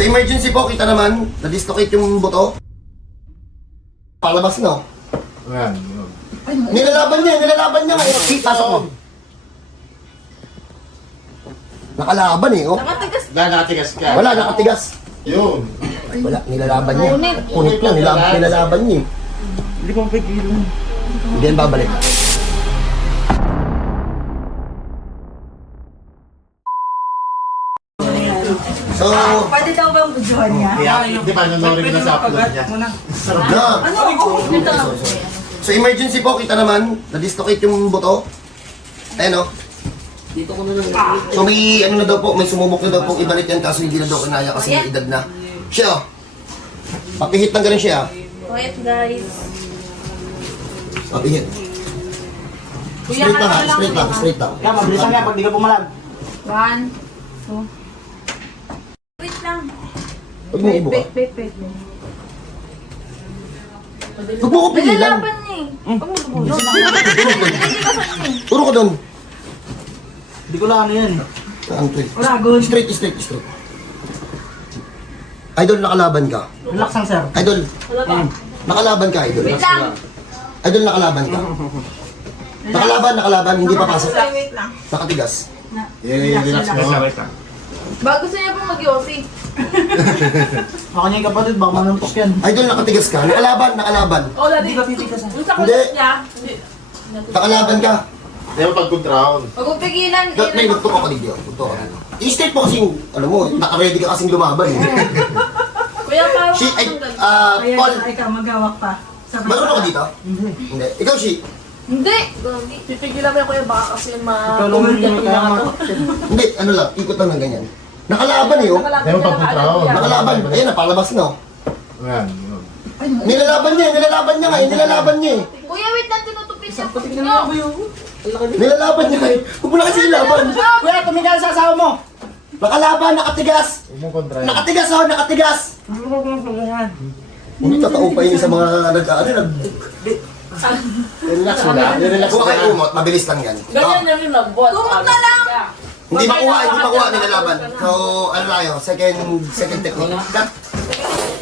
Sa emergency po, kita naman, na-dislocate yung buto. Palabas no. Ayan, yun. Nilalaban niya, nilalaban niya ngayon. Hey, pasok mo. Nakalaban eh, oh. Nakatigas. Nanatigas ka. Wala, nakatigas. Yun. Wala, nilalaban niya. Punit. Lang, nilalaban, nilalaban niya. eh. Hindi ko mapigilan. Hindi yan babalik. So, Pwede daw bang bujuhan niya? Kaya, di ba, nanonood na sa upload niya. Sarap na. na. Ano ako? So, emergency po, kita naman, na-dislocate yung buto. Ayan, oh. So, may ano na daw po, may sumubok na daw po ibalik yan kaso hindi na daw kinaya kasi may edad na. Siya, oh. Papihit lang ganun siya. Quiet guys. Papihit. Kuya, Straight lang, ano ha? lang Straight lang, straight lang. Kaya mabilis lang yan pag di ka pumalag. One, two. Lang. Huwag mo ibuka. Wait, wait, wait. wait. Huwag mo ko pigilan. Nilalaban niya eh. Huwag mo sa niya. Puro ka doon. Hindi ko lang ano yan. To eh? Uragon. Straight, straight, straight. Idol, nakalaban ka. Relax lang sir. Idol, Wala pa. nakalaban ka, idol. Wait lang. Idol, nakalaban ka. Nakalaban, nakalaban, hindi pa pasok. Wait, lang. Nakatigas. Eh, relax mo. Ba, gusto niya pong mag-yossi. Ako niya yung kapatid, baka manuntok yan. Idol, nakatigas ka. Nakalaban, nakalaban. Oh, Hindi ka titigas Yung sa Hindi. kulit niya. Hindi. Nakalaban ka. Di ba pag kontraon? Huwag mong pigilan. Dot may magtuko ka dito. Magtuko ka dito. I-state mo kasing, ano mo, naka-ready ka kasing lumaban eh. Kuya, parang Shi, ay, ah, Kaya Paul, ikaw magawak pa. Sabay marunong ka dito? Hindi. Hindi. Ikaw, Shi. Hindi. Pipigilan mo yan kuya, baka kasi ma... Ikaw lang yung kaya. Hindi, ano lang, ikot lang ng ganyan. Nakalaban eh, oh. Di ba pag kontraon? Nakalaban. Ayun na, palabas na, oh. Ayan, yun. Nilalaban niya, nilalaban niya nga, eh, nilalaban niya eh. Kuya, wait lang, tinutupin niya. Niya ako yung... Nilalaban niya eh. Huwag mo na kasi ilaban. Kuya, tumigil sa asawa mo! Nakalaban, nakatigas. Huwag mong kontrayan. Nakatigas, oh, nakatigas. Hindi totoo pa yun sa mga nag, ano, nag, Relax mo lang. Relax Kung mo kayo lang. umot, mabilis lang yan. Ganyan Oh, na rin lang, buwan. Kumot na lang. Hindi makuha, hindi makuha, nilalaban. So, ano tayo, second, second technique. Cut.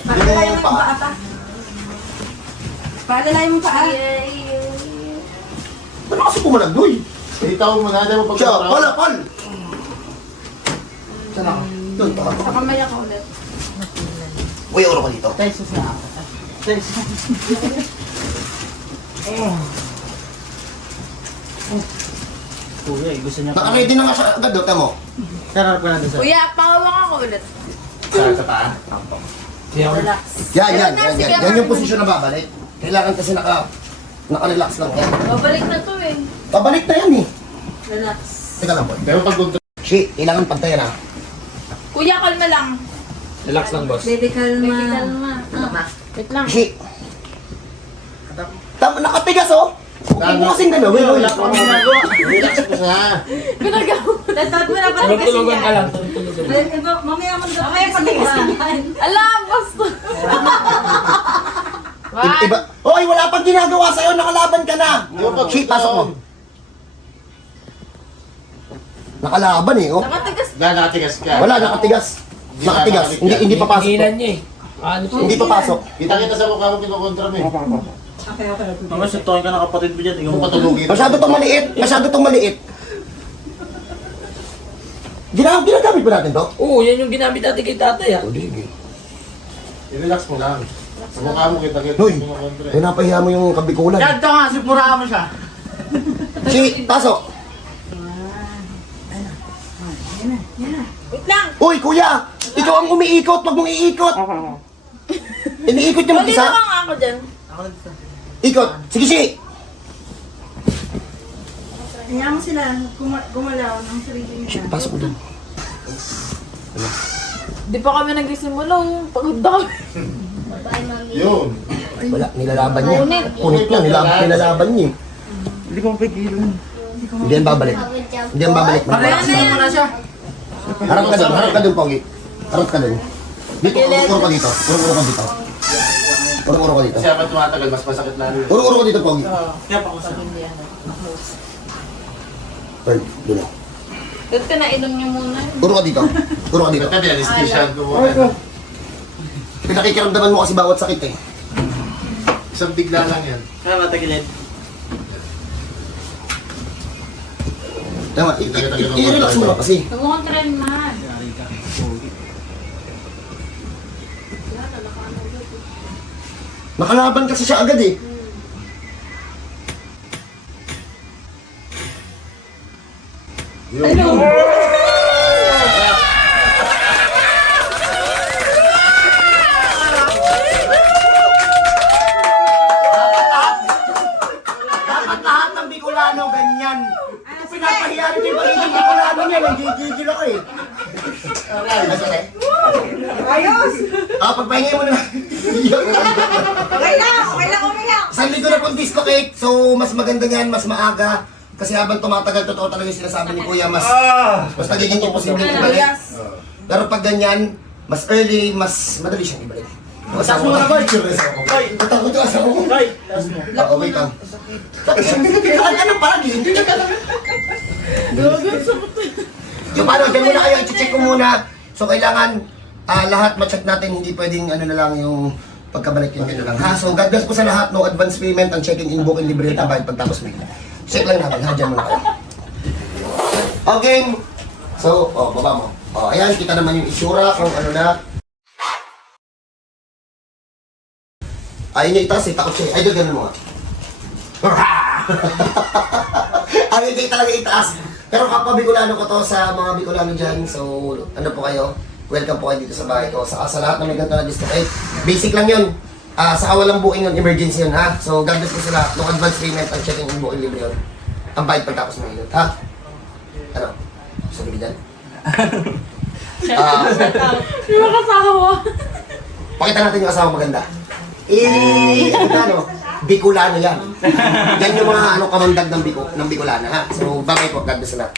Hindi mo pa. Padalayan mo paa. Ano kasi pumalagdoy? Itaw mo na, ba pag Siya, pala, pal. Saan ako? Doon, pa. Sa kamay ako ulit. Uy, oro ka dito. Texas na ako. Texas. Kuya, eh, gusto niya pa. Naka-ready na nga siya agad, doon, tamo. Sarap ka natin sir. Kuya, pangawak ako ulit. Sa sa paa? Relax. Yan, yan, na, yan, yan. Yan yung posisyon na babalik. Kailangan kasi naka, naka-relax lang yan. Babalik na to eh. Babalik na yan eh. Relax. Teka lang, boy. Ba pag? Shi, kailangan pantayan ha. Kuya, kalma lang. Relax lang boss. Baby, kalma. Kalma. Ah, Wait lang. Shi. Tama, nakatigas oh. Huwag mo kasing galawin. oh. Relax mo ginagawa. Relax mo na. Pinagawa. Tatot mo na pati kasi Tulog-tulugan ka lang, Mamaya mo na Mamaya pati kasi Alam, basta. I- Iba. Hoy, wala pang ginagawa sa'yo. Nakalaban ka na. Di ba pag Shi, pasok mo. Nakalaban eh, oh. Nakatigas. Nanatigas ka. Wala, nakatigas. Nakatigas. Hindi, hindi papasok. Niya eh. Ano? Hindi papasok. Kita-kita sa mukha mo kinukontra mo eh. Okay, okay. Mama, suntukin ka ng kapatid mo dyan. Ikaw mo patulugin. Masyado tong maliit. Masyado tong maliit. Ginagawa, ginagamit ba natin to? Oo, yan yung ginamit natin kay tatay ah. O, di, sige. I-relax mo lang. Sa mukha mo kita-kita Hoy, kinukontra eh. ay napahiya mo yung kabikulan. Yan, ito nga, sipurahan mo siya. Si, pasok. Wait lang. Uy, kuya! Ikaw ang umiikot, wag mong iikot. Iniikot niya Hindi mag-isa. na nga ako dyan. Ikot. Sige, si. Kaya mo sila guma- gumalaw ng sarili nila. Pasok mo dun. Di pa kami nagsisimula. oh. Pagod na kami. Yun. Wala, nilalaban niya. Punit. Lang, nilalaban, nilalaban niya. Hindi ko mapigilan. Hindi yan babalik. Hindi yan babalik. Mo na siya. Harap ka dun, harap ka dun, Pogi. Harap ka dun. Dito, uro-uro ka dito. Uro-uro ka dito. Uro-uro ka dito. Kasi habang tumatagal, mas masakit lalo. Uro-uro ka dito, Pogi. Kaya pa ko sa Turn, dun na. Ba't ka nainom niyo muna? Uro ka dito. Uro ka dito. Ito din, anesthesia ko muna. Pinakikiramdaman mo kasi bawat sakit eh. Isang bigla lang yan. Ah, matagilid. Tama, i-relax mo lang kasi. Huwag mong tren man. Nakalaban kasi siya agad eh. Yun. Dapat lahat ng Bicolano ganyan. Pinapahiya rin yung pagiging Bicolano niya, nagigigil ako eh. Ayos! Ah, pagpahingay mo na. Okay lang, okay lang umiyak. Isang linggo na pong dislocate, so mas maganda yan, mas maaga. Kasi habang tumatagal, totoo talaga yung sinasabi ni Kuya, mas, mas nagiging imposible ibalik. Pero pag ganyan, mas early, mas madali siyang ibalik. Yung asawa ko, yung asawa ko. Natakot yung asawa ko. Ay, taas mo. Oo, wait lang. Ano? Hindi ka lang. Yung paano, dyan muna kayo, i-check ko muna. So, kailangan ah, lahat ma-check natin, hindi pwedeng ano na lang yung pagkabalik yung gano'n lang. Ha? So, God bless po sa lahat, no advance payment, ang checking in booking libre at bayad pagtapos may. Check lang namin, ha? Dyan muna kayo. Okay. So, oh, baba mo. Oh, ayan, kita naman yung itsura kung ano na. Ayun niya itaas eh, takot siya. Ay, ganun mo nga. Ayun niya talaga itaas. Pero kapwa Bicolano ko to sa mga Bicolano dyan. So, ano po kayo? Welcome po kayo dito sa bahay ko. Sa, sa lahat ng may ganito na dislocate. Basic lang yun. Ah, sa walang booking yun, emergency yun ha. So, God bless po sila. No advance payment, ang checking in booking libre yun. Ang bayad pagtapos ng yun. Ha? Ano? Sabi ka dyan? Ah, Yung mga kasawa. Pakita natin yung asawa maganda. Eh, ano, Bicolano yan. Yan yung mga ano kamandag ng Bico, ng Bicolana ha. So, bagay po, God bless lahat.